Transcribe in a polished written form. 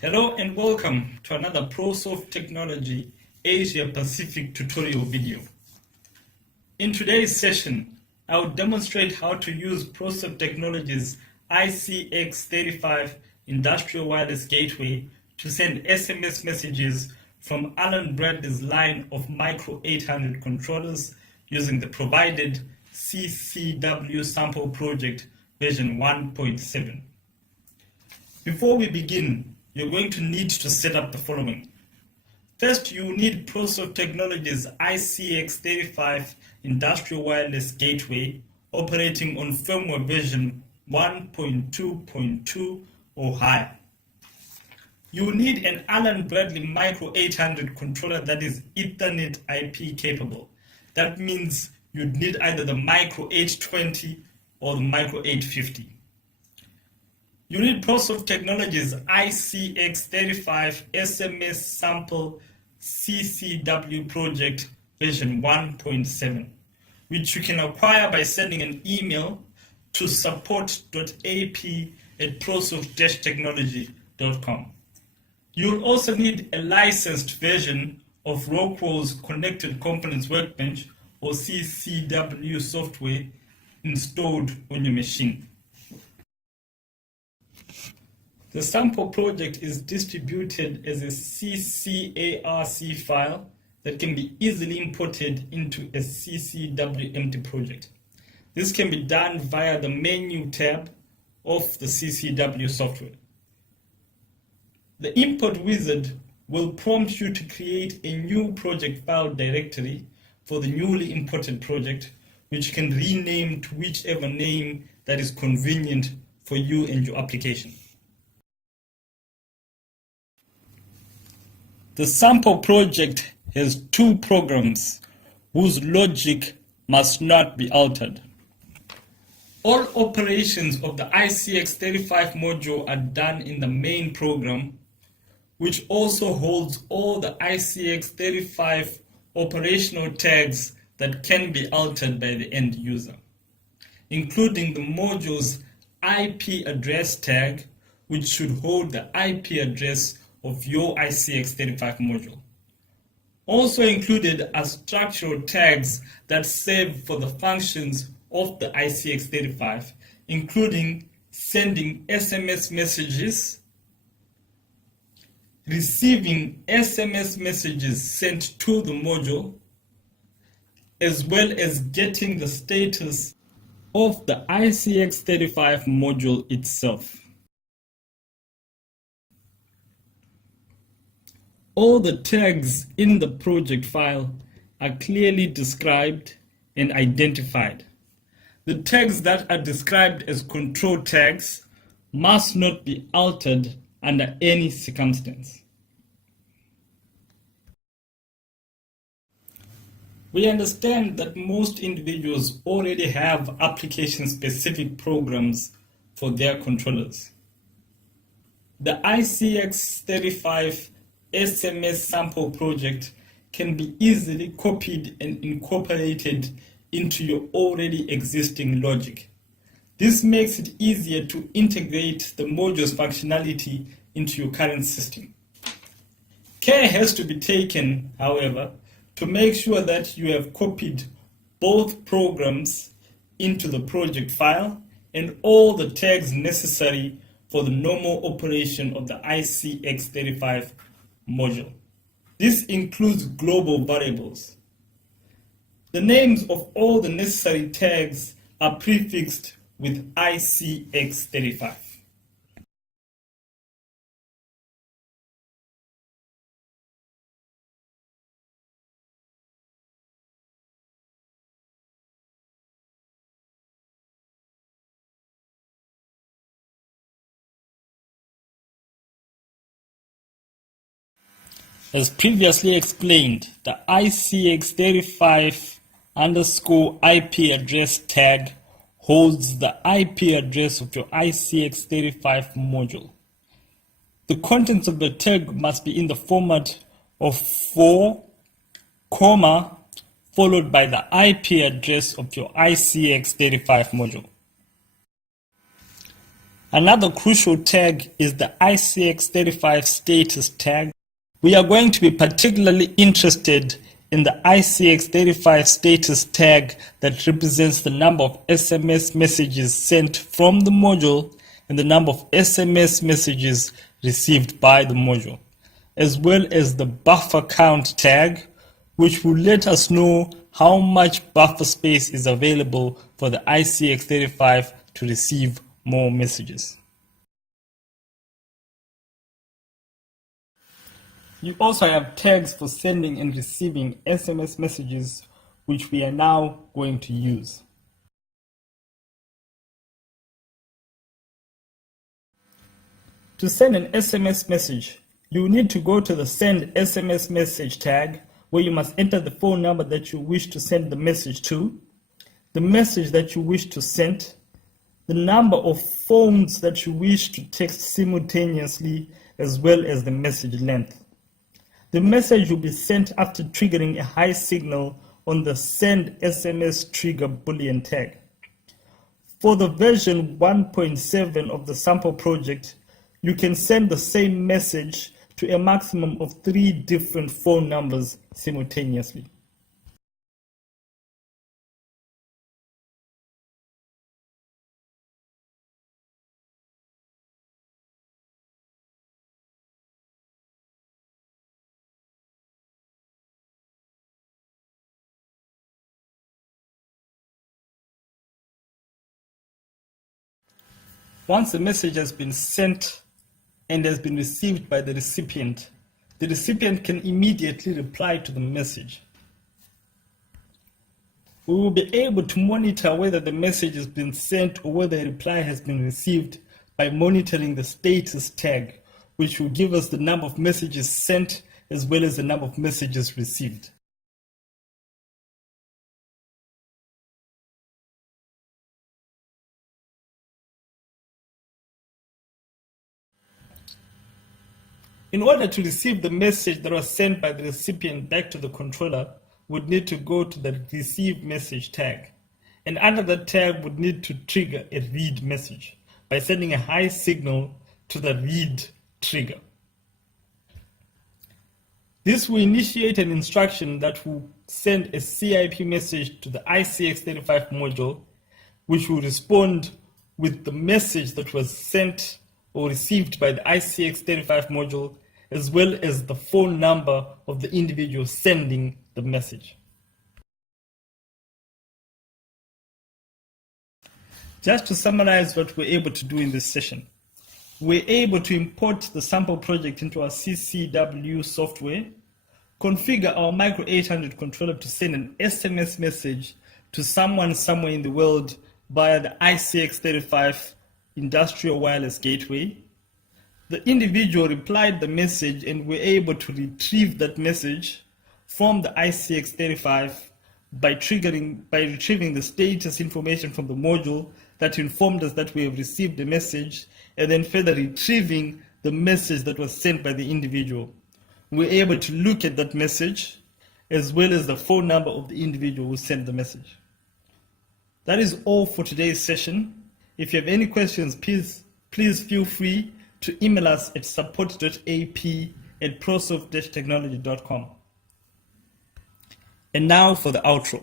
Hello and welcome to another ProSoft Technology Asia Pacific tutorial video. In today's session, I will demonstrate how to use ProSoft Technology's ICX35 Industrial Wireless Gateway to send SMS messages from Allen-Bradley's line of Micro800 controllers using the provided CCW sample project version 1.7. Before we begin, you're going to need to set up the following. First, you need ProSoft Technology's ICX35 Industrial Wireless Gateway operating on firmware version 1.2.2 or higher. You will need an Allen-Bradley Micro800 controller that is Ethernet IP capable. That means you'd need either the Micro820 or the Micro850. You need ProSoft Technology's ICX35 SMS sample CCW project version 1.7, which you can acquire by sending an email to support.ap@prosoft-technology.com. You'll also need a licensed version of Rockwell's Connected Components Workbench or CCW software installed on your machine. The sample project is distributed as a CCARC file that can be easily imported into a CCW empty project. This can be done via the menu tab of the CCW software. The import wizard will prompt you to create a new project file directory for the newly imported project, which you can rename to whichever name that is convenient for you and your application. The sample project has two programs whose logic must not be altered. All operations of the ICX35 module are done in the main program, which also holds all the ICX35 operational tags that can be altered by the end user, including the module's IP address tag, which should hold the IP address of your ICX35 module. Also included are structural tags that serve for the functions of the ICX35, including sending SMS messages, receiving SMS messages sent to the module, as well as getting the status of the ICX35 module itself. All the tags in the project file are clearly described and identified. The tags that are described as control tags must not be altered under any circumstance. We understand that most individuals already have application-specific programs for their controllers. The ICX35 SMS sample project can be easily copied and incorporated into your already existing logic. This makes it easier to integrate the module's functionality into your current system. Care has to be taken, however, to make sure that you have copied both programs into the project file and all the tags necessary for the normal operation of the ICX35 module. This includes global variables. The names of all the necessary tags are prefixed with ICX35. As previously explained, the ICX35_IP address tag holds the IP address of your ICX35 module. The contents of the tag must be in the format of 4, followed by the IP address of your ICX35 module. Another crucial tag is the ICX35 status tag. We are going to be particularly interested in the ICX35 status tag that represents the number of SMS messages sent from the module and the number of SMS messages received by the module, as well as the buffer count tag, which will let us know how much buffer space is available for the ICX35 to receive more messages. You also have tags for sending and receiving SMS messages, which we are now going to use. To send an SMS message, you need to go to the Send SMS Message tag, where you must enter the phone number that you wish to send the message to, the message that you wish to send, the number of phones that you wish to text simultaneously, as well as the message length. The message will be sent after triggering a high signal on the Send SMS Trigger Boolean tag. For the version 1.7 of the sample project, you can send the same message to a maximum of 3 different phone numbers simultaneously. Once the message has been sent and has been received by the recipient can immediately reply to the message. We will be able to monitor whether the message has been sent or whether a reply has been received by monitoring the status tag, which will give us the number of messages sent as well as the number of messages received. In order to receive the message that was sent by the recipient back to the controller, we'd need to go to the Receive Message tag. And under that tag, we'd need to trigger a read message by sending a high signal to the read trigger. This will initiate an instruction that will send a CIP message to the ICX35 module, which will respond with the message that was sent or received by the ICX35 module, as well as the phone number of the individual sending the message. Just to summarize what we're able to do in this session, we're able to import the sample project into our CCW software, configure our Micro800 controller to send an SMS message to someone somewhere in the world via the ICX35 Industrial Wireless Gateway. The individual replied the message and we're able to retrieve that message from the ICX35 by retrieving the status information from the module that informed us that we have received the message, and then further retrieving the message that was sent by the individual. We're able to look at that message as well as the phone number of the individual who sent the message. That is all for today's session. If you have any questions, please feel free to email us at support.ap@prosoft-technology.com. And now for the outro.